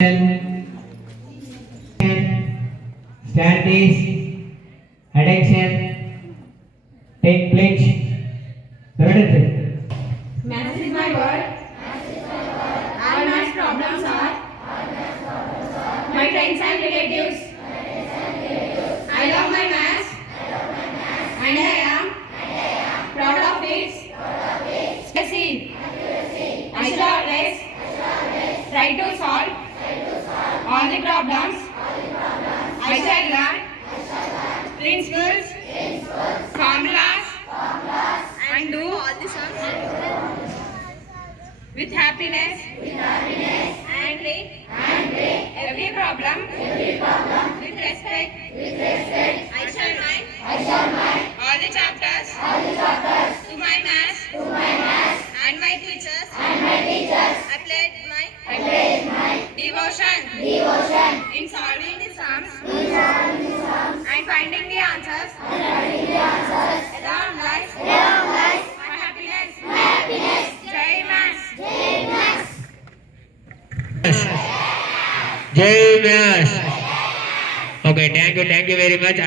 Stand is attention. Take pledge. Ready? Maths is my word. All maths problems are my friends and relatives. I love my maths and I am proud of its accuracy. I shall always try to solve all the problems. I shall learn principles, formulas, and do all the sums with happiness and treat every problem with respect. I shall mind all the chapters to my maths and my teachers. I pledge my devotion in solving the sums and finding the answers along life for happiness. Jai Maths. Jai Vyas. Okay, thank you very much.